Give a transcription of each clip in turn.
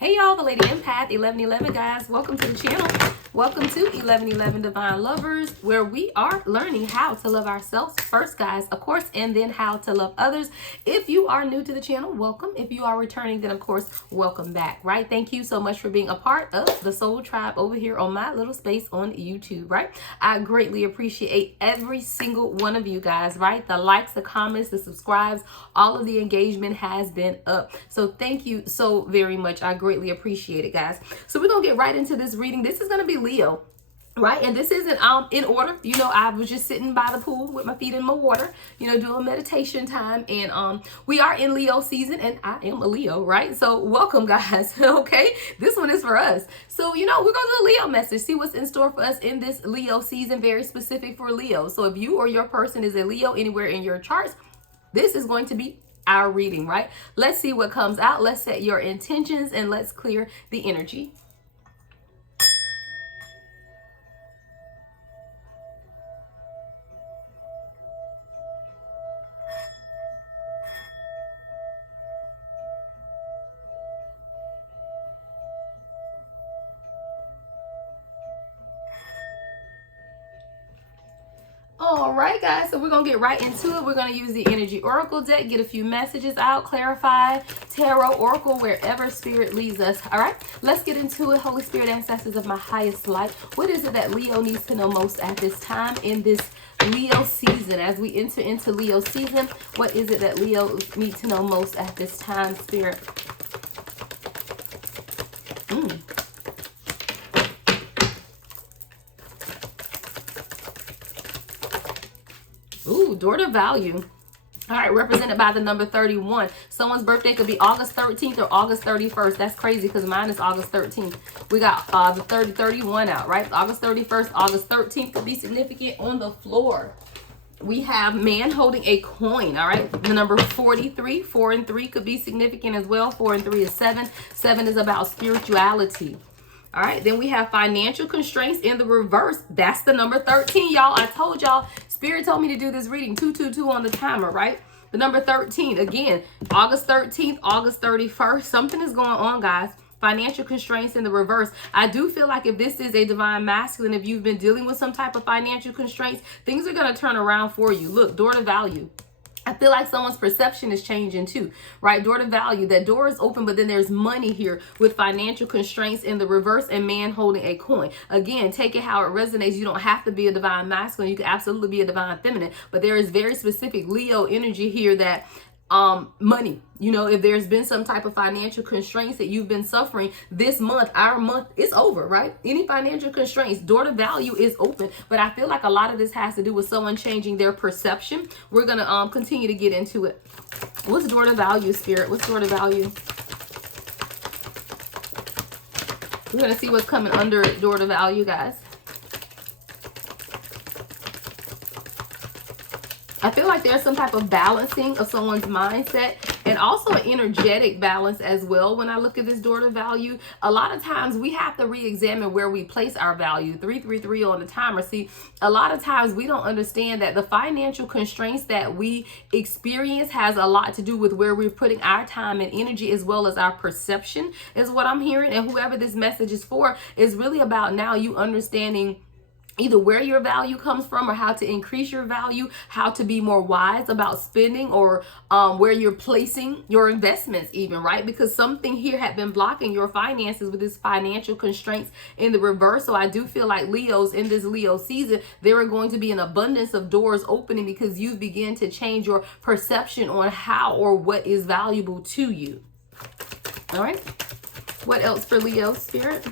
Hey y'all, the Lady Empath 1111 guys. Welcome to the channel. Welcome to 1111 Divine Lovers, where we are learning how to love ourselves first, guys, of course, and then how to love others. If you are new to the channel, welcome. If you are returning, then of course, welcome back, right? Thank you so much for being a part of the Soul Tribe over here on my little space on YouTube, right? I greatly appreciate every single one of you guys, right? The likes, the comments, the subscribes, all of the engagement has been up. So thank you so very much. I greatly appreciate it, guys. So we're gonna get right into this reading. This is gonna be Leo, right? And this isn't in order. You know, I was just sitting by the pool with my feet in my water, you know, doing meditation time, and we are in Leo season, and I am a Leo, right? So welcome, guys. Okay, this one is for us. So you know, we're gonna do a Leo message, see what's in store for us in this Leo season, very specific for Leo. So if you or your person is a Leo anywhere in your charts, this is going to be our reading, right? Let's see what comes out. Let's set your intentions and let's clear the energy. All right, guys, so we're gonna get right into it. We're gonna use the energy oracle deck, get a few messages out, clarify, tarot, oracle, wherever spirit leads us. All right, let's get into it. Holy Spirit, ancestors of my highest light, what is it that Leo needs to know most at this time in this Leo season? As we enter into Leo season, what is it that Leo needs to know most at this time, spirit? Ooh, door to value. All right, represented by the number 31. Someone's birthday could be August 13th or August 31st. That's crazy because mine is August 13th. We got the 31 out, right? August 31st, August 13th could be significant on the floor. We have man holding a coin, all right? The number 43, 4 and 3 could be significant as well. 4 and 3 is 7. 7 is about spirituality. All right, then we have financial constraints in the reverse. That's the number 13, y'all. I told y'all, Spirit told me to do this reading. 222 on the timer, right? The number 13, again, August 13th, August 31st. Something is going on, guys. Financial constraints in the reverse. I do feel like if this is a divine masculine, if you've been dealing with some type of financial constraints, things are going to turn around for you. Look, door to value. I feel like someone's perception is changing too, right? Door to value, that door is open, but then there's money here with financial constraints in the reverse and man holding a coin. Again, take it how it resonates. You don't have to be a divine masculine. You can absolutely be a divine feminine, but there is very specific Leo energy here that money, you know, if there's been some type of financial constraints that you've been suffering this month, our month is over, right? Any financial constraints, door to value is open, but I feel like a lot of this has to do with someone changing their perception. We're going to continue to get into it. What's door to value, spirit? What's door to value? We're going to see what's coming under door to value, guys. I feel like there's some type of balancing of someone's mindset and also an energetic balance as well. When I look at this door to value, a lot of times we have to re-examine where we place our value. 333 on the timer. See, a lot of times we don't understand that the financial constraints that we experience has a lot to do with where we're putting our time and energy, as well as our perception, is what I'm hearing. And whoever this message is for is really about now you understanding either where your value comes from or how to increase your value, how to be more wise about spending, or where you're placing your investments even, right? Because something here had been blocking your finances with this financial constraints in the reverse. So I do feel like Leos in this Leo season, there are going to be an abundance of doors opening because you begin to change your perception on how or what is valuable to you. All right. What else for Leo, spirit?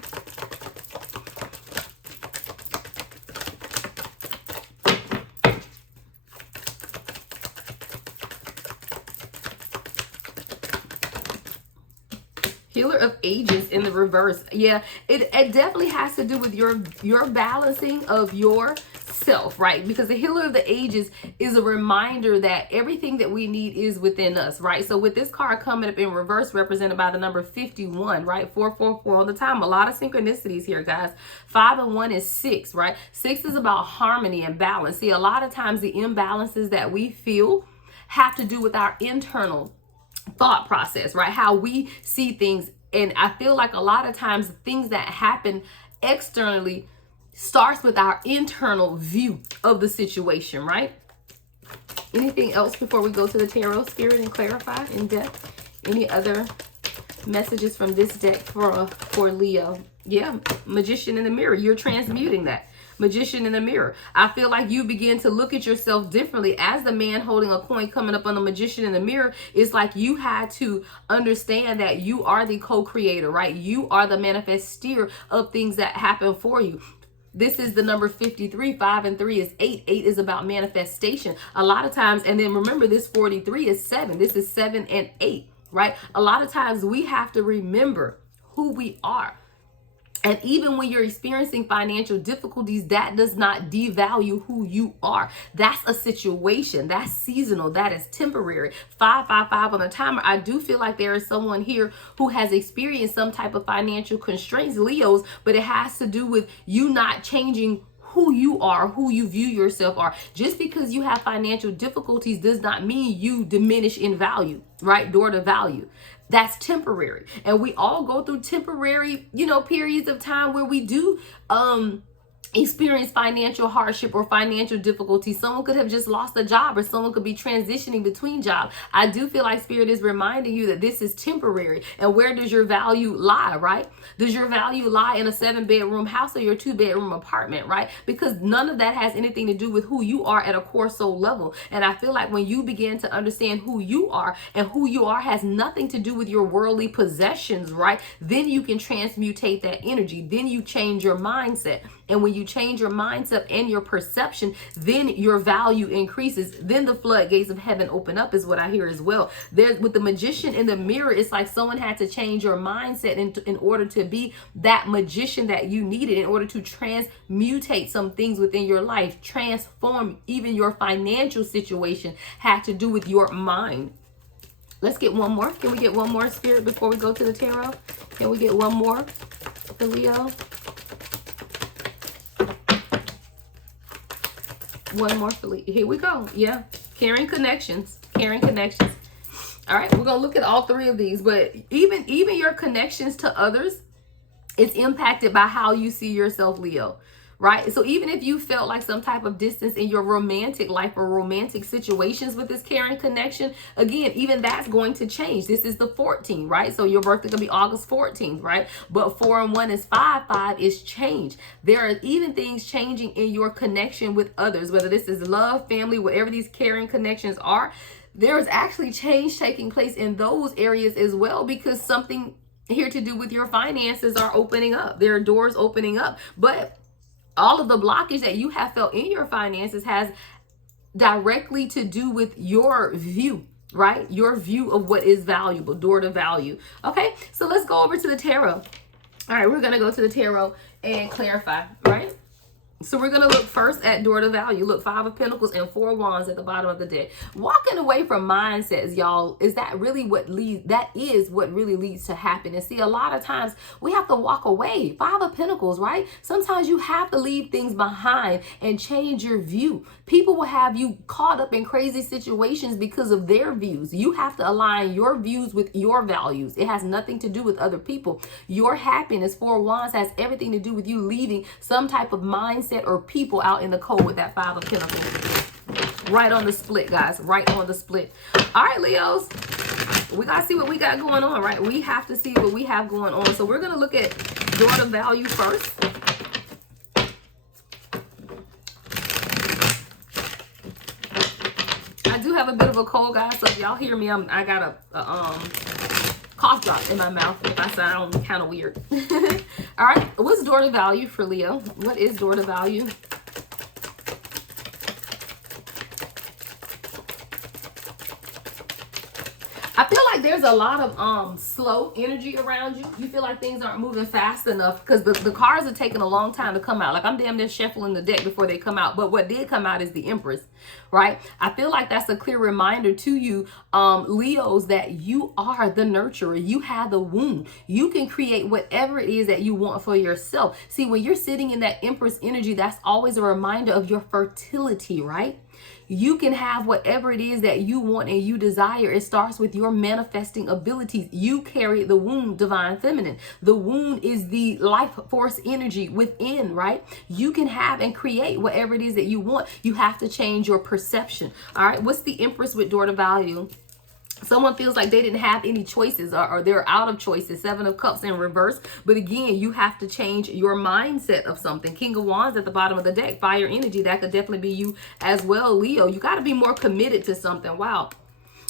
Healer of Ages in the reverse. Yeah, it definitely has to do with your balancing of yourself, right? Because the Healer of the Ages is a reminder that everything that we need is within us, right? So with this card coming up in reverse, represented by the number 51, right? 444 on the time. A lot of synchronicities here, guys. 5 and 1 is 6, right? 6 is about harmony and balance. See, a lot of times the imbalances that we feel have to do with our internal thought process, right? How we see things And I feel like a lot of times things that happen externally starts with our internal view of the situation, right? Anything else before we go to the tarot, Spirit, and clarify in depth? Any other messages from this deck for Leo? Yeah, Magician in the mirror. You're transmuting that. Magician in the mirror. I feel like you begin to look at yourself differently as the man holding a coin coming up on the Magician in the mirror. It's like you had to understand that you are the co-creator, right? You are the manifesteer of things that happen for you. This is the number 53. 5 and 3 is 8. 8 is about manifestation. A lot of times, and then remember this 43 is 7. This is 7 and 8, right? A lot of times we have to remember who we are. And even when you're experiencing financial difficulties, that does not devalue who you are. That's a situation. That's seasonal. That is temporary. 555 on the timer. I do feel like there is someone here who has experienced some type of financial constraints, Leos, but it has to do with you not changing who you are, who you view yourself are. Just because you have financial difficulties does not mean you diminish in value, right? Door to value. That's temporary. And we all go through temporary, periods of time where we do experience financial hardship or financial difficulty. Someone could have just lost a job, or someone could be transitioning between jobs. I do feel like Spirit is reminding you that this is temporary. And where does your value lie, right? Does your value lie in a 7-bedroom house or your 2-bedroom apartment, right? Because none of that has anything to do with who you are at a core soul level. And I feel like when you begin to understand who you are, and who you are has nothing to do with your worldly possessions, right? Then you can transmutate that energy. Then you change your mindset. And when you change your mindset and your perception, then your value increases. Then the floodgates of heaven open up, is what I hear as well. There's with the Magician in the mirror, it's like someone had to change your mindset in order to be that magician that you needed, in order to transmutate some things within your life, transform even your financial situation, had to do with your mind. Let's get one more. Can we get one more, Spirit, before we go to the tarot? Can we get one more for Leo? One more for Leo. Here we go. Yeah. Caring connections. Caring connections. All right. We're going to look at all three of these. But even your connections to others is impacted by how you see yourself, Leo. Right? So even if you felt like some type of distance in your romantic life or romantic situations with this caring connection, again, even that's going to change. This is the 14th, right? So your birthday could be August 14th, right? But 4 and 1 is 5. 5 is change. There are even things changing in your connection with others, whether this is love, family, whatever these caring connections are. There is actually change taking place in those areas as well, because something here to do with your finances are opening up. There are doors opening up. But all of the blockage that you have felt in your finances has directly to do with your view, right? Your view of what is valuable, door to value. Okay, so let's go over to the tarot. All right, we're going to go to the tarot and clarify, right? So we're going to look first at door to value. Look, 5 of Pentacles and 4 Wands at the bottom of the deck. Walking away from mindsets, y'all, is that really what leads? That is what really leads to happiness. See, a lot of times we have to walk away. 5 of Pentacles, right? Sometimes you have to leave things behind and change your view. People will have you caught up in crazy situations because of their views. You have to align your views with your values. It has nothing to do with other people. Your happiness, 4 Wands, has everything to do with you leaving some type of mindset or people out in the cold with that 5 of Pentacles. Right on the split, guys. Right on the split. All right, Leos. We got to see what we got going on, right? We have to see what we have going on. So we're going to look at door to value first. I do have a bit of a cold, guys. So if y'all hear me, I got a cough drop in my mouth. If I sound kind of weird. All right, what's door to value for Leo? What is door to value? I feel like there's a lot of slow energy around you. You feel like things aren't moving fast enough because the cards are taking a long time to come out. Like I'm damn near shuffling the deck before they come out. But what did come out is the Empress, right? I feel like that's a clear reminder to you, Leos, that you are the nurturer. You have the womb. You can create whatever it is that you want for yourself. See, when you're sitting in that Empress energy, that's always a reminder of your fertility, right? you can have whatever it is that you want and you desire. It starts with your manifesting abilities. You carry the womb, divine feminine. The womb is the life force energy within, right? You can have and create whatever it is that you want. You have to change your perception. All right. What's the Empress with daughter value? Someone feels like they didn't have any choices, or they're out of choices. 7 of Cups in reverse. But again, you have to change your mindset of something. King of Wands at the bottom of the deck. Fire energy. That could definitely be you as well, Leo. You got to be more committed to something. Wow.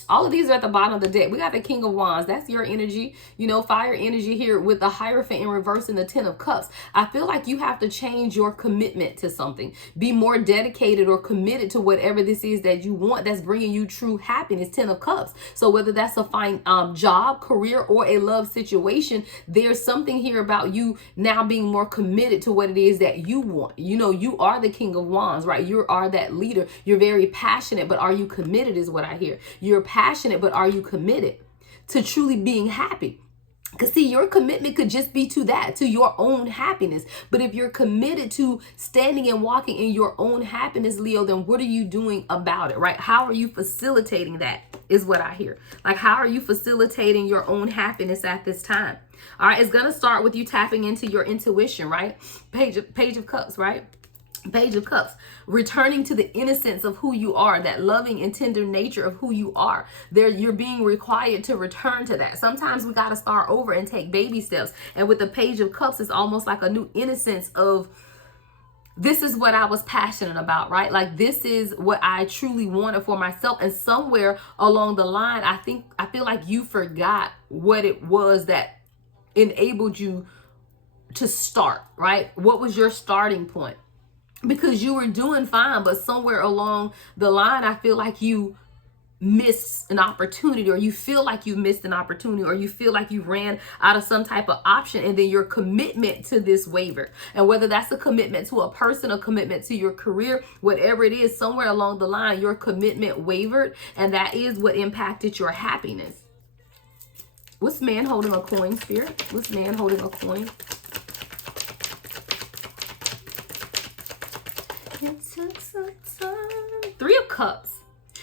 All of these are at the bottom of the deck. We got the King of Wands. That's your energy. You know, fire energy here with the Hierophant in reverse and the 10 of Cups. I feel like you have to change your commitment to something. Be more dedicated or committed to whatever this is that you want that's bringing you true happiness. 10 of Cups. So whether that's a fine job, career, or a love situation, there's something here about you now being more committed to what it is that you want. You know, you are the King of Wands, right? You are that leader. You're very passionate, but are you committed is what I hear. You're passionate, but are you committed to truly being happy? Because see, your commitment could just be to that, to your own happiness. But if you're committed to standing and walking in your own happiness, Leo, then what are you doing about it, right? How are you facilitating that is what I hear. Like, how are you facilitating your own happiness at this time? All right, it's going to start with you tapping into your intuition, right? Page of Cups, right? Page of Cups, returning to the innocence of who you are, that loving and tender nature of who you are. There, you're being required to return to that. Sometimes we got to start over and take baby steps. And with the Page of Cups, it's almost like a new innocence of, this is what I was passionate about, right? Like, this is what I truly wanted for myself. And somewhere along the line, I feel like you forgot what it was that enabled you to start, right? What was your starting point? Because you were doing fine, but somewhere along the line, I feel like you missed an opportunity, or you feel like you missed an opportunity, or you feel like you ran out of some type of option, and then your commitment to this wavered. And whether that's a commitment to a person, a commitment to your career, whatever it is, somewhere along the line, your commitment wavered, and that is what impacted your happiness. What's man holding a coin, Spirit? What's man holding a coin? It took some time. 3 of Cups.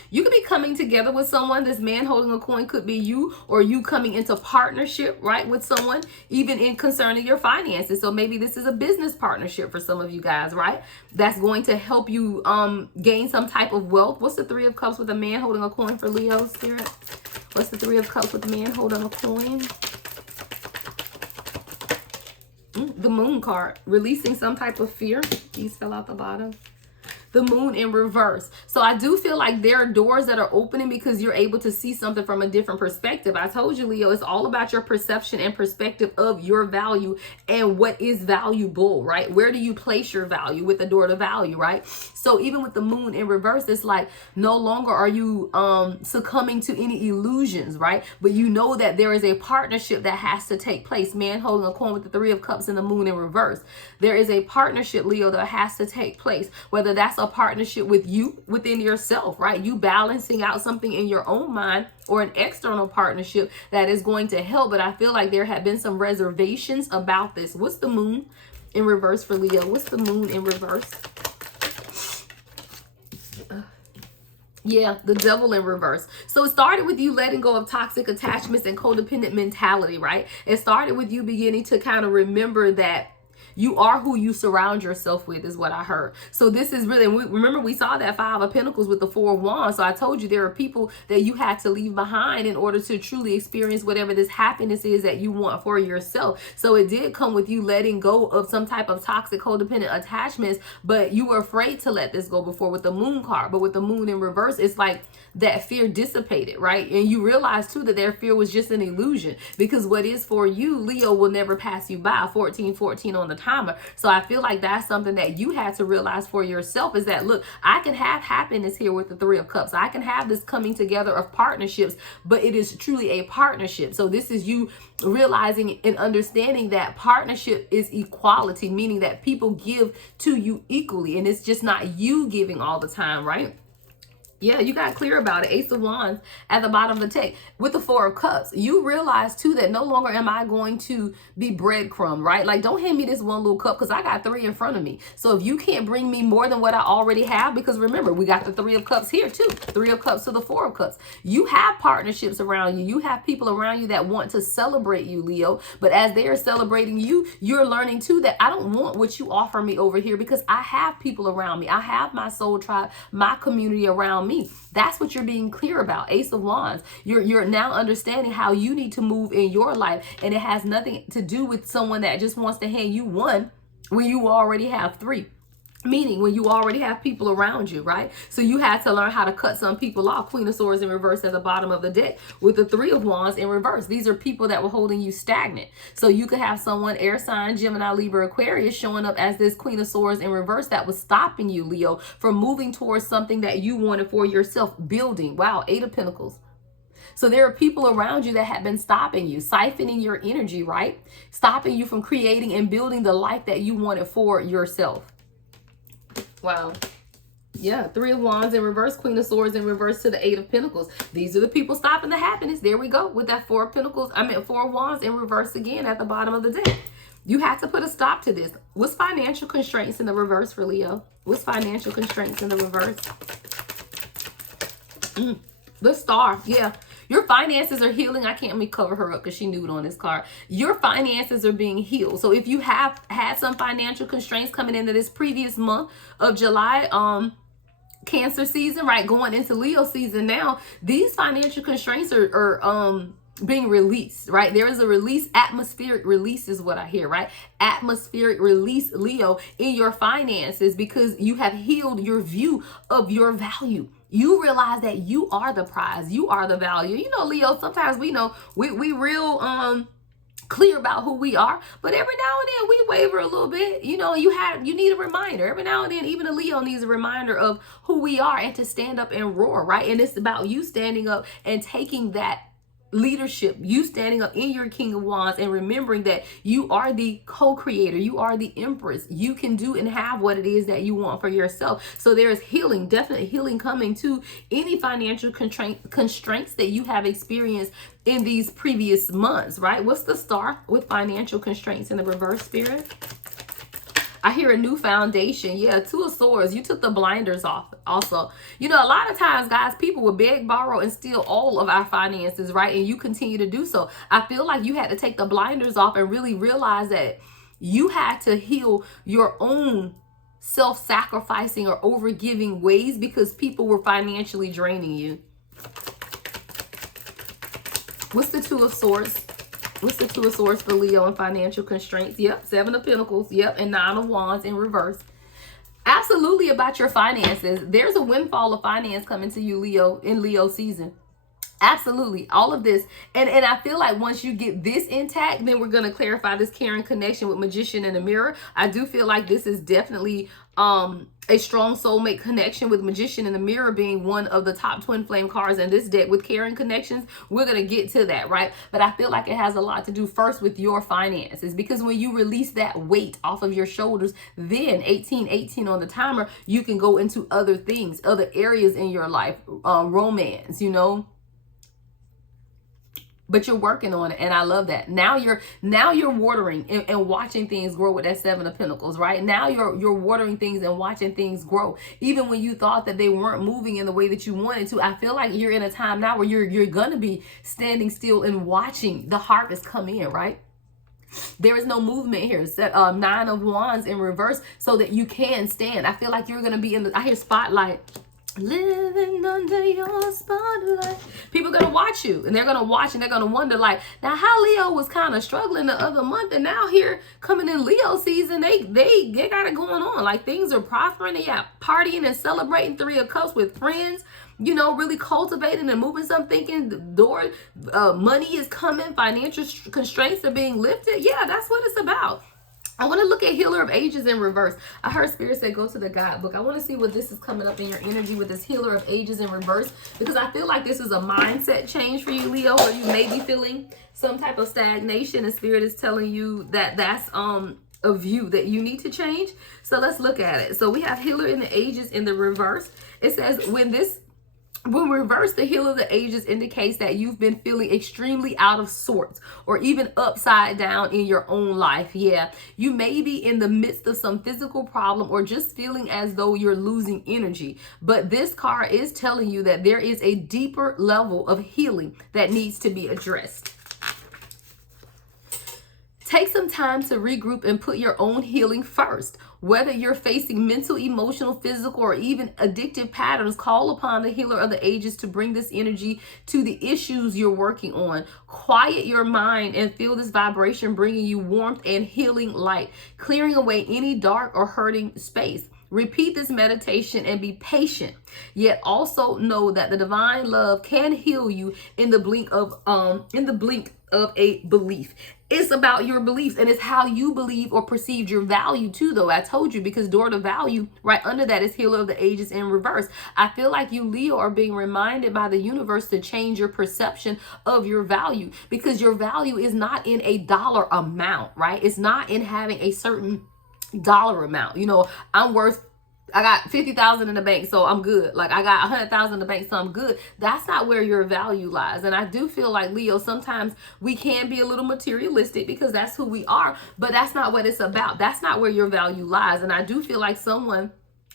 You could be coming together with someone. This man holding a coin could be you, or you coming into partnership, right, with someone, even in concerning your finances. So maybe this is a business partnership for some of you guys, right? That's going to help you gain some type of wealth. What's the 3 of Cups with a man holding a coin for Leo, Spirit? What's the 3 of Cups with the man holding a coin? The Moon card, releasing some type of fear. These fell out the bottom. The Moon in reverse. So I do feel like there are doors that are opening because you're able to see something from a different perspective. I told you, Leo, it's all about your perception and perspective of your value and what is valuable, right? Where do you place your value with the door to value, right? So even with the Moon in reverse, it's like no longer are you succumbing to any illusions, right? But you know that there is a partnership that has to take place. Man holding a coin with the 3 of Cups and the Moon in reverse. There is a partnership, Leo, that has to take place, whether that's a partnership with you within yourself, right? You balancing out something in your own mind, or an external partnership that is going to help. But I feel like there have been some reservations about this. What's the Moon in reverse for Leo? What's the Moon in reverse? Yeah, the Devil in reverse. So it started with you letting go of toxic attachments and codependent mentality, right? It started with you beginning to kind of remember that you are who you surround yourself with, is what I heard. So this is really, remember we saw that 5 of Pentacles with the 4 of Wands. So I told you there are people that you had to leave behind in order to truly experience whatever this happiness is that you want for yourself. So it did come with you letting go of some type of toxic codependent attachments, but you were afraid to let this go before with the Moon card. But with the Moon in reverse, it's like that fear dissipated, right? And you realize too that their fear was just an illusion, because what is for you, Leo, will never pass you by. 1414 on the timer. So I feel like that's something that you had to realize for yourself, is that, look, I can have happiness here with the 3 of Cups. I can have this coming together of partnerships, but it is truly a partnership. So this is you realizing and understanding that partnership is equality, meaning that people give to you equally, and it's just not you giving all the time, right? Yeah, you got clear about it. Ace of Wands at the bottom of the deck with the Four of Cups. You realize too that no longer am I going to be breadcrumb, right? Like, don't hand me this one little cup because I got 3 in front of me. So if you can't bring me more than what I already have, because remember, we got the 3 of Cups here too. 3 of Cups to the 4 of Cups. You have partnerships around you. You have people around you that want to celebrate you, Leo. But as they are celebrating you, you're learning too that I don't want what you offer me over here because I have people around me. I have my soul tribe, my community around me. That's what you're being clear about. Ace of Wands. You're now understanding how you need to move in your life, and it has nothing to do with someone that just wants to hand you 1 when you already have 3. Meaning when you already have people around you, right? So you had to learn how to cut some people off. Queen of Swords in reverse at the bottom of the deck with the 3 of Wands in reverse. These are people that were holding you stagnant. So you could have someone, air sign, Gemini, Libra, Aquarius, showing up as this Queen of Swords in reverse that was stopping you, Leo, from moving towards something that you wanted for yourself, building. Wow, 8 of Pentacles. So there are people around you that have been stopping you, siphoning your energy, right? Stopping you from creating and building the life that you wanted for yourself. Wow. Yeah, 3 of Wands in reverse, Queen of Swords in reverse to the 8 of Pentacles. These are the people stopping the happiness. There we go with that 4 of Pentacles. 4 of Wands in reverse again at the bottom of the deck. You have to put a stop to this. What's financial constraints in the reverse for Leo? What's financial constraints in the reverse? The Star. Yeah. Your finances are healing. I can't let me cover her up because she nude on this card. Your finances are being healed. So if you have had some financial constraints coming into this previous month of July, Cancer season, right? Going into Leo season now, these financial constraints are being released, right? There is a release, atmospheric release is what I hear, right? Atmospheric release, Leo, in your finances because you have healed your view of your value. You realize that you are the prize. You are the value. You know, Leo, sometimes we know we real clear about who we are, but every now and then we waver a little bit. You know, you need a reminder. Every now and then, even a Leo needs a reminder of who we are and to stand up and roar, right? And it's about you standing up and taking that leadership, you standing up in your King of Wands and remembering that you are the co-creator, you are the empress, you can do and have what it is that you want for yourself. So there is healing, definite healing coming to any financial constraints that you have experienced in these previous months, right? What's the Star with financial constraints in the reverse, Spirit? I hear a new foundation. Yeah, 2 of Swords. You took the blinders off also. You know, a lot of times, guys, people will beg, borrow, and steal all of our finances, right? And you continue to do so. I feel like you had to take the blinders off and really realize that you had to heal your own self-sacrificing or overgiving ways because people were financially draining you. What's the 2 of Swords? What's the 2 of Swords for Leo and financial constraints? Yep, 7 of Pentacles. Yep, and 9 of Wands in reverse. Absolutely about your finances. There's a windfall of finance coming to you, Leo, in Leo season. Absolutely. All of this. And I feel like once you get this intact, then we're going to clarify this caring connection with Magician in the Mirror. I do feel like this is definitely a strong soulmate connection with Magician in the Mirror being one of the top twin flame cards in this deck with caring connections. We're going to get to that, right? But I feel like it has a lot to do first with your finances because when you release that weight off of your shoulders, then 1818 on the timer, you can go into other things, other areas in your life, romance, you know. But you're working on it, and I love that. Now you're watering and watching things grow with that 7 of Pentacles, right? Now you're watering things and watching things grow. Even when you thought that they weren't moving in the way that you wanted to, I feel like you're in a time now where you're gonna be standing still and watching the harvest come in, right? There is no movement here. 9 of Wands in reverse so that you can stand. I feel like you're gonna be I hear spotlight. Living under your spotlight. People are gonna watch you and they're gonna watch and they're gonna wonder like, now how Leo was kind of struggling the other month and now here coming in Leo season, they got it going on. Like things are prospering. They got partying and celebrating 3 of Cups with friends, you know, really cultivating and moving some thinking the door, money is coming, financial constraints are being lifted. Yeah, that's what it's about. I want to look at Healer of Ages in reverse. I heard Spirit say go to the guidebook. I want to see what this is coming up in your energy with this Healer of Ages in reverse because I feel like this is a mindset change for you, Leo, or you may be feeling some type of stagnation and Spirit is telling you that that's a view that you need to change. So let's look at it. So we have Healer in the Ages in the reverse. It says when this When reversed, the Healer of the Ages indicates that you've been feeling extremely out of sorts or even upside down in your own life. Yeah, you may be in the midst of some physical problem or just feeling as though you're losing energy. But this card is telling you that there is a deeper level of healing that needs to be addressed. Take some time to regroup and put your own healing first. Whether you're facing mental, emotional, physical, or even addictive patterns, call upon the Healer of the Ages to bring this energy to the issues you're working on. Quiet your mind and feel this vibration bringing you warmth and healing light, clearing away any dark or hurting space. Repeat this meditation and be patient, yet also know that the divine love can heal you in the blink of a belief. It's about your beliefs, and it's how you believe or perceive your value too, though. I told you, because door to value, right under that is Healer of the Ages in reverse. I feel like you, Leo, are being reminded by the universe to change your perception of your value, because your value is not in a dollar amount, right? It's not in having a certain dollar amount. You know, I got 50,000 in the bank, so I'm good. Like, I got 100,000 in the bank, so I'm good. That's not where your value lies. And I do feel like, Leo, sometimes we can be a little materialistic because that's who we are, but that's not what it's about. That's not where your value lies. And I do feel like someone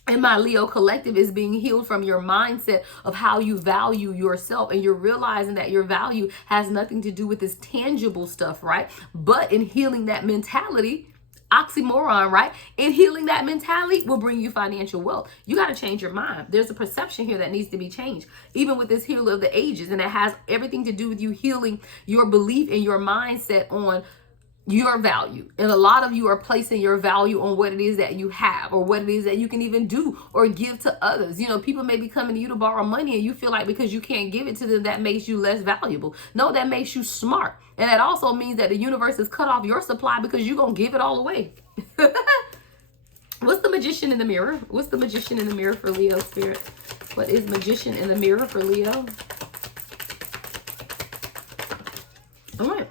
in my Leo collective is being healed from your mindset of how you value yourself, and you're realizing that your value has nothing to do with this tangible stuff, right? But in healing that mentality, oxymoron, right? And healing that mentality will bring you financial wealth. You got to change your mind. There's a perception here that needs to be changed, even with this Healer of the Ages. And it has everything to do with you healing your belief and your mindset on your value. And a lot of you are placing your value on what it is that you have, or what it is that you can even do or give to others. You know, people may be coming to you to borrow money, and you feel like because you can't give it to them, that makes you less valuable. No, that makes you smart. And that also means that the universe has cut off your supply because you're going to give it all away. What's the Magician in the mirror? What's the Magician in the mirror for Leo, Spirit? What is Magician in the mirror for Leo? All right.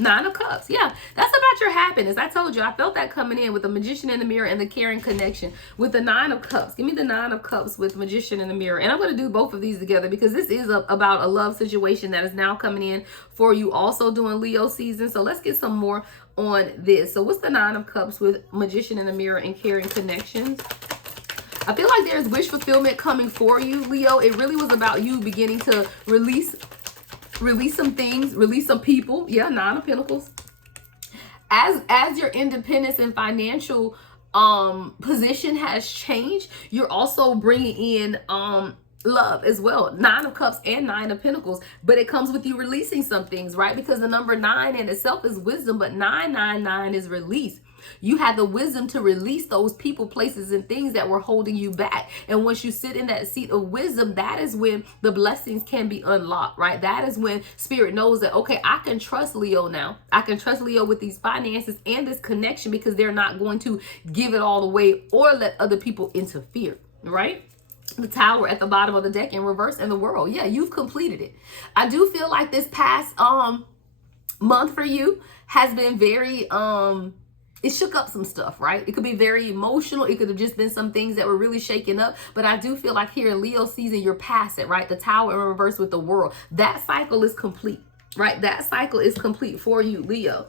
9 of Cups. Yeah, that's about your happiness. I told you, I felt that coming in with the Magician in the mirror and the caring connection with the 9 of Cups. Give me the 9 of Cups with Magician in the mirror. And I'm going to do both of these together because this is about a love situation that is now coming in for you, also doing Leo season. So let's get some more on this. So what's the 9 of Cups with Magician in the mirror and caring connections? I feel like there's wish fulfillment coming for you, Leo. It really was about you beginning to release some things, release some people. Yeah, 9 of Pentacles. As your independence and financial position has changed, you're also bringing in love as well. 9 of Cups and 9 of Pentacles, but it comes with you releasing some things, right? Because the number 9 in itself is wisdom, but 999 is release. You had the wisdom to release those people, places, and things that were holding you back. And once you sit in that seat of wisdom, that is when the blessings can be unlocked, right? That is when Spirit knows that, okay, I can trust Leo now. I can trust Leo with these finances and this connection because they're not going to give it all away or let other people interfere, right? The Tower at the bottom of the deck in reverse in the World. Yeah, you've completed it. I do feel like this past month for you has been very it shook up some stuff, right? It could be very emotional. It could have just been some things that were really shaken up. But I do feel like here in Leo season, you're past it, right? The Tower in reverse with the World. That cycle is complete, right? That cycle is complete for you, Leo.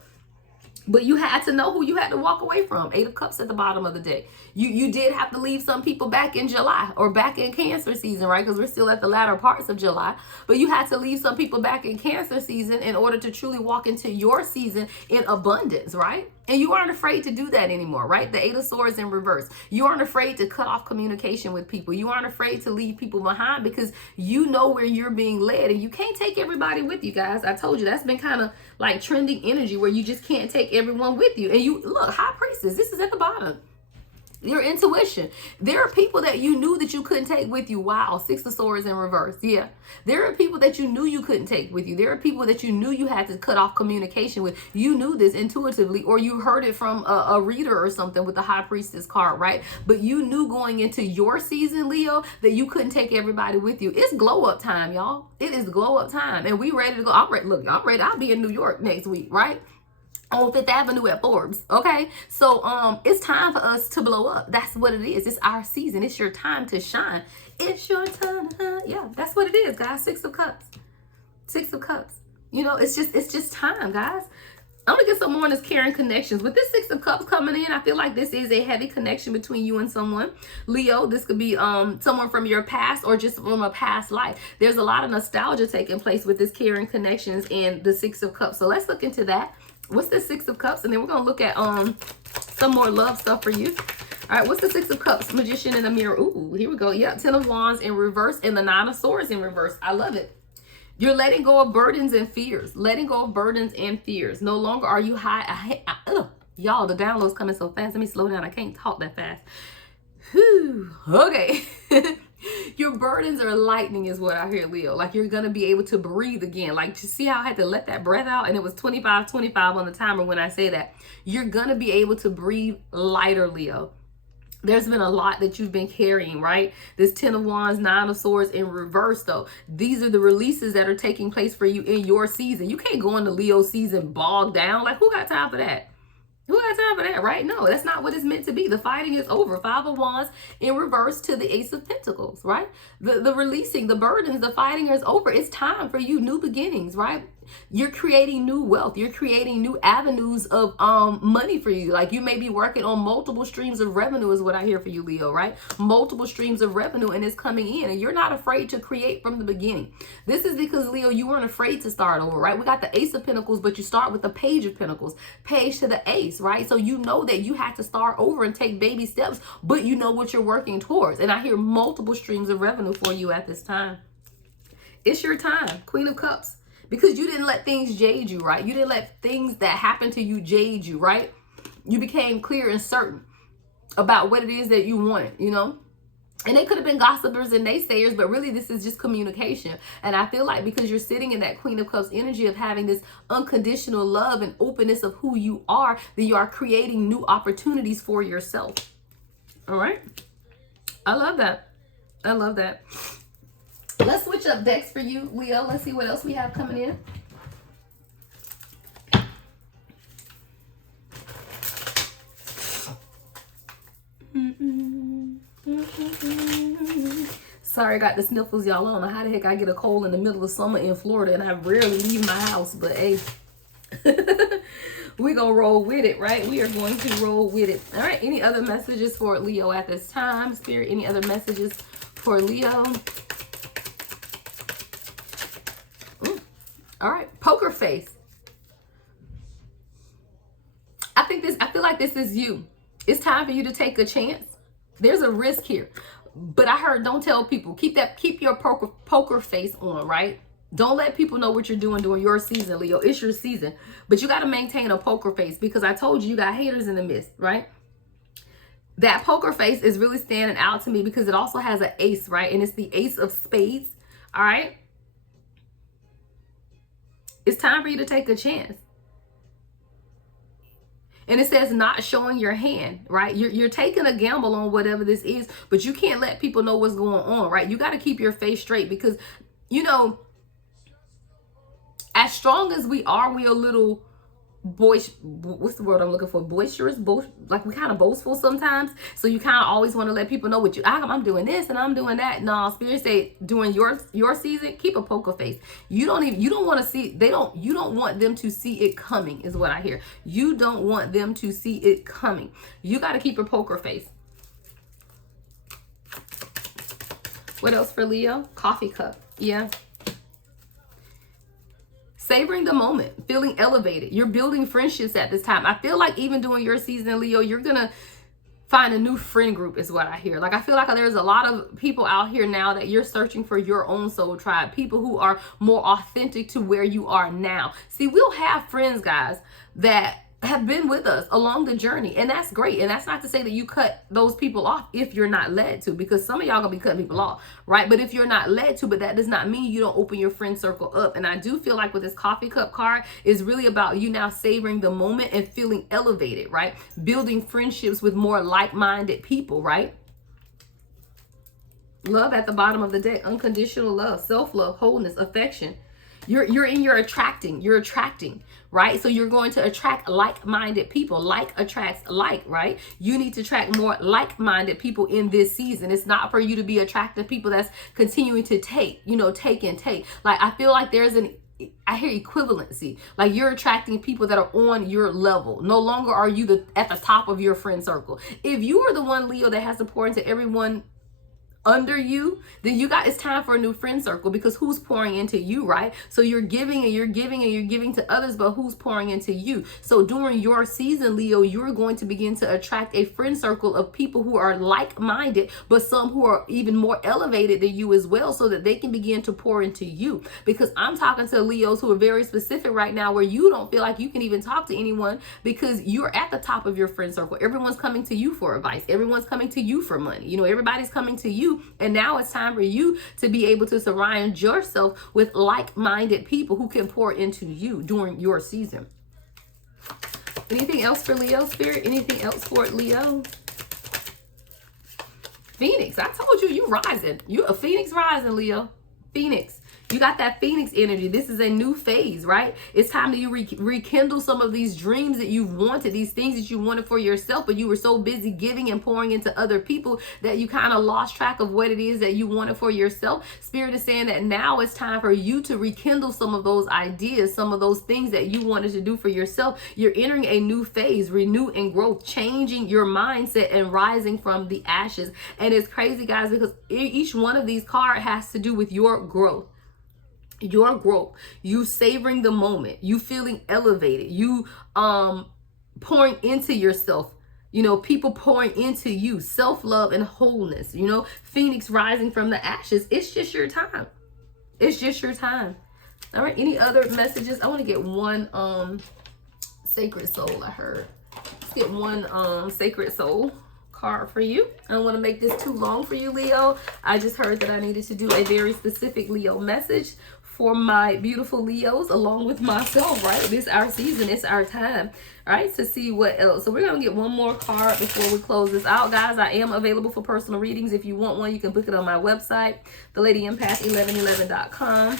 But you had to know who you had to walk away from. 8 of Cups at the bottom of the deck. You did have to leave some people back in July or back in Cancer season, right? Because we're still at the latter parts of July. But you had to leave some people back in Cancer season in order to truly walk into your season in abundance, right? And you aren't afraid to do that anymore, right? The 8 of Swords in reverse. You aren't afraid to cut off communication with people. You aren't afraid to leave people behind because you know where you're being led. And you can't take everybody with you, guys. I told you that's been kind of like trending energy where you just can't take everyone with you. And you, look, High Priestess, this is at the bottom. Your intuition. There are people that you knew that you couldn't take with you. Wow. 6 of Swords in reverse. Yeah. There are people that you knew you couldn't take with you. There are people that you knew you had to cut off communication with. You knew this intuitively, or you heard it from a reader or something with the High Priestess card, right? But you knew going into your season, Leo, that you couldn't take everybody with you. It's glow up time, y'all. It is glow up time. And we ready to go. I'm ready. Look, I'm ready. I'll be in New York next week, right? on Fifth Avenue at Forbes. Okay, so it's time for us to blow up. That's what it is. It's our season. It's your time to shine. It's your time. Yeah, that's what it is, guys. Six of Cups. Six of Cups. You know, it's just time, guys. I'm gonna get some more on this caring connections. With this Six of Cups coming in, I feel like this is a heavy connection between you and someone. Leo, this could be someone from your past or just from a past life. There's a lot of nostalgia taking place with this caring connections and the Six of Cups. So let's look into that. What's the Six of Cups? And then we're gonna look at some more love stuff for you. All right, what's the Six of Cups? Magician in the mirror. Ooh, here we go. Yep, Ten of Wands in reverse and the Nine of Swords in reverse. I love it. You're letting go of burdens and fears. Letting go of burdens and fears. No longer are you high. Y'all, the download's coming so fast. Let me slow down. I can't talk that fast. Whew. Okay. Your burdens are lightening is what I hear, Leo. Like you're going to be able to breathe again. Like, you see how I had to let that breath out? And it was 25 on the timer when I say that. You're going to be able to breathe lighter, Leo. There's been a lot that you've been carrying, right? This Ten of Wands, Nine of Swords in reverse, though. These are the releases that are taking place for you in your season. You can't go into Leo season bogged down. Like, who got time for that? Who got time for that, right? No, that's not what it's meant to be. The fighting is over. Five of Wands in reverse to the Ace of Pentacles, right? The releasing, the burdens, the fighting is over. It's time for you, new beginnings, right? You're creating new wealth. You're creating new avenues of money for you. Like you may be working on multiple streams of revenue is what I hear for you, Leo, right? Multiple streams of revenue and it's coming in and you're not afraid to create from the beginning. This is because, Leo, you weren't afraid to start over, right? We got the Ace of Pentacles, but you start with the Page of Pentacles, Page to the Ace, right? So you know that you have to start over and take baby steps, but you know what you're working towards. And I hear multiple streams of revenue for you at this time. It's your time, Queen of Cups. Because you didn't let things jade you, right? You didn't let things that happened to you jade you, right? You became clear and certain about what it is that you wanted, you know? And they could have been gossipers and naysayers, but really this is just communication. And I feel like because you're sitting in that Queen of Cups energy of having this unconditional love and openness of who you are, that you are creating new opportunities for yourself. All right? I love that. I love that. Let's switch up decks for you, Leo. Let's see what else we have coming in. Sorry, I got the sniffles, y'all. I don't know how the heck I get a cold in the middle of summer in Florida, and I rarely leave my house, but hey, we're going to roll with it, right? We are going to roll with it. All right, any other messages for Leo at this time? Spirit, any other messages for Leo? All right, poker face. I feel like this is you. It's time for you to take a chance. There's a risk here. But I heard don't tell people. Keep your poker face on, right? Don't let people know what you're doing during your season, Leo. It's your season. But you got to maintain a poker face because I told you got haters in the midst, right? That poker face is really standing out to me because it also has an ace, right? And it's the Ace of Spades, all right? It's time for you to take a chance. And it says not showing your hand, right? You're taking a gamble on whatever this is, but you can't let people know what's going on, right? You got to keep your face straight because, you know, as strong as we are, we're a little what's the word I'm looking for? Boisterous, like we kind of boastful sometimes. So you kind of always want to let people know what I'm doing this and I'm doing that. No, Spirit say during your season, keep a poker face. You don't want to see, you don't want them to see it coming is what I hear. You don't want them to see it coming. You got to keep a poker face. What else for Leo? Coffee cup. Yeah. Savoring the moment, feeling elevated. You're building friendships at this time. I feel like even during your season, Leo, you're going to find a new friend group is what I hear. Like, I feel like there's a lot of people out here now that you're searching for your own soul tribe. People who are more authentic to where you are now. See, we'll have friends, guys, that have been with us along the journey. And that's great. And that's not to say that you cut those people off if you're not led to, because some of y'all gonna be cutting people off, right? But if you're not led to, but that does not mean you don't open your friend circle up. And I do feel like with this coffee cup card is really about you now savoring the moment and feeling elevated, right? Building friendships with more like-minded people, right? Love at the bottom of the deck, unconditional love, self-love, wholeness, affection. You're in your attracting. You're attracting, right? So you're going to attract like-minded people. Like attracts like, right? You need to attract more like-minded people in this season. It's not for you to be attracting people that's continuing to take, take and take. Like, I feel like I hear equivalency. Like, you're attracting people that are on your level. No longer are you at the top of your friend circle. If you are the one, Leo, that has to pour into everyone under you, then it's time for a new friend circle, because who's pouring into you, right? So you're giving and you're giving and you're giving to others, but who's pouring into you? So during your season, Leo, you're going to begin to attract a friend circle of people who are like-minded, but some who are even more elevated than you as well, so that they can begin to pour into you. Because I'm talking to Leos who are very specific right now, where you don't feel like you can even talk to anyone because you're at the top of your friend circle. Everyone's coming to you for advice. Everyone's coming to you for money. Everybody's coming to you. And now it's time for you to be able to surround yourself with like-minded people who can pour into you during your season. Anything else for Leo, Spirit? Anything else for Leo? Phoenix. I told you rising. You a Phoenix rising, Leo. Phoenix. You got that Phoenix energy. This is a new phase, right? It's time that you rekindle some of these dreams that you've wanted, these things that you wanted for yourself, but you were so busy giving and pouring into other people that you kind of lost track of what it is that you wanted for yourself. Spirit is saying that now it's time for you to rekindle some of those ideas, some of those things that you wanted to do for yourself. You're entering a new phase, renew and growth, changing your mindset and rising from the ashes. And it's crazy, guys, because each one of these cards has to do with your growth. Your growth, you savoring the moment, you feeling elevated, you pouring into yourself, people pouring into you, self-love and wholeness, Phoenix rising from the ashes. It's just your time. It's just your time. All right, any other messages? I want to get one sacred soul. I heard. Let's get one sacred soul card for you. I don't want to make this too long for you, Leo. I just heard that I needed to do a very specific Leo message for my beautiful Leos along with myself, right? This is our season. It's our time, right? To see what else. So we're going to get one more card before we close this out, guys. I am available for personal readings. If you want one, you can book it on my website, thelady1111.com.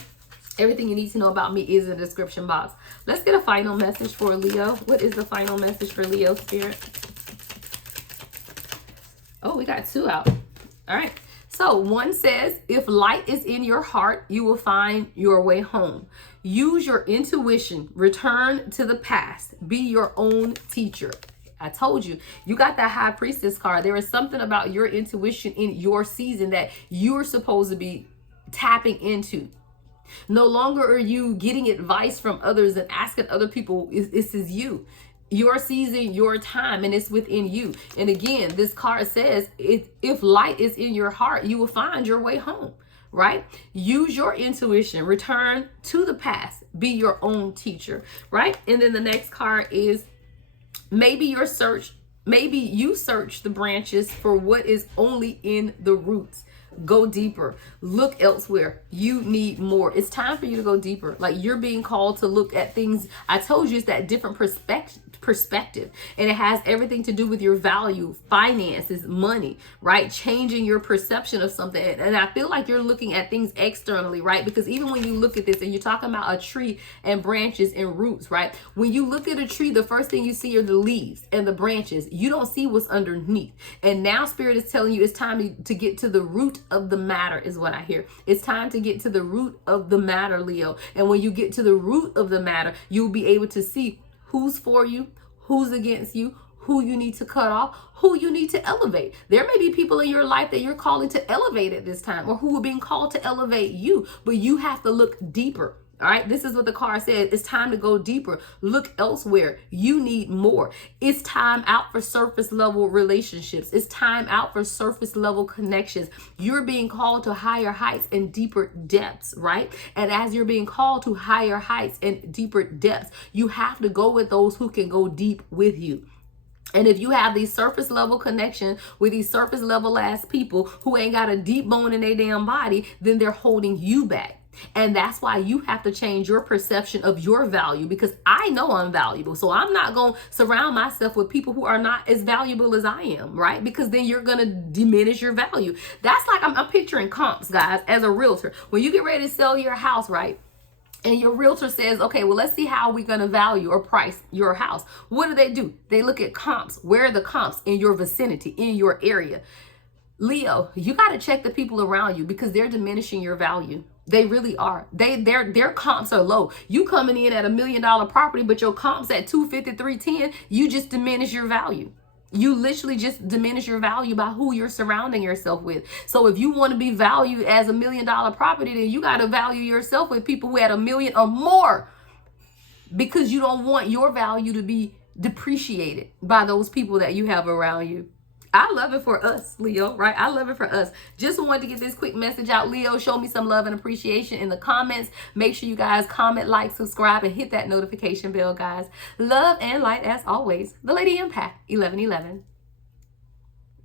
Everything you need to know about me is in the description box. Let's get a final message for Leo. What is the final message for Leo, Spirit? Oh, we got two out. All right. So one says, if light is in your heart, you will find your way home. Use your intuition. Return to the past. Be your own teacher. I told you, you got that High Priestess card. There is something about your intuition in your season that you're supposed to be tapping into. No longer are you getting advice from others and asking other people, this is you. Your season, your time, and it's within you. And again, this card says, if light is in your heart, you will find your way home, right? Use your intuition. Return to the past. Be your own teacher, right? And then the next card is, maybe you search the branches for what is only in the roots. Go deeper. Look elsewhere. You need more. It's time for you to go deeper. Like, you're being called to look at things. I told you, it's that different perspective, and it has everything to do with your value, finances, money, right? Changing your perception of something. And I feel like you're looking at things externally, right? Because even when you look at this and you're talking about a tree and branches and roots, right? When you look at a tree, the first thing you see are the leaves and the branches. You don't see what's underneath. And now Spirit is telling you it's time to get to the root of the matter, is what I hear. It's time to get to the root of the matter, Leo. And when you get to the root of the matter, you'll be able to see who's for you, who's against you, who you need to cut off, who you need to elevate. There may be people in your life that you're calling to elevate at this time, or who are being called to elevate you, but you have to look deeper. All right, this is what the card said. It's time to go deeper. Look elsewhere. You need more. It's time out for surface level relationships. It's time out for surface level connections. You're being called to higher heights and deeper depths, right? And as you're being called to higher heights and deeper depths, you have to go with those who can go deep with you. And if you have these surface level connection with these surface level ass people who ain't got a deep bone in their damn body, then they're holding you back. And that's why you have to change your perception of your value, because I know I'm valuable. So I'm not going to surround myself with people who are not as valuable as I am, right? Because then you're going to diminish your value. That's like, I'm picturing comps, guys, as a realtor. When you get ready to sell your house, right? and your realtor says, okay, well, let's see how we're going to value or price your house. What do? They look at comps. Where are the comps in your vicinity, in your area? Leo, you got to check the people around you because they're diminishing your value. They really are. Their comps are low. You coming in at $1 million property, but your comps at 250, 310, you just diminish your value. You literally just diminish your value by who you're surrounding yourself with. So if you want to be valued as $1 million property, then you got to value yourself with people who had $1 million or more, because you don't want your value to be depreciated by those people that you have around you. I love it for us, Leo, right? I love it for us. Just wanted to get this quick message out. Leo, show me some love and appreciation in the comments. Make sure you guys comment, like, subscribe, and hit that notification bell, guys. Love and light as always. The Lady Impact 1111.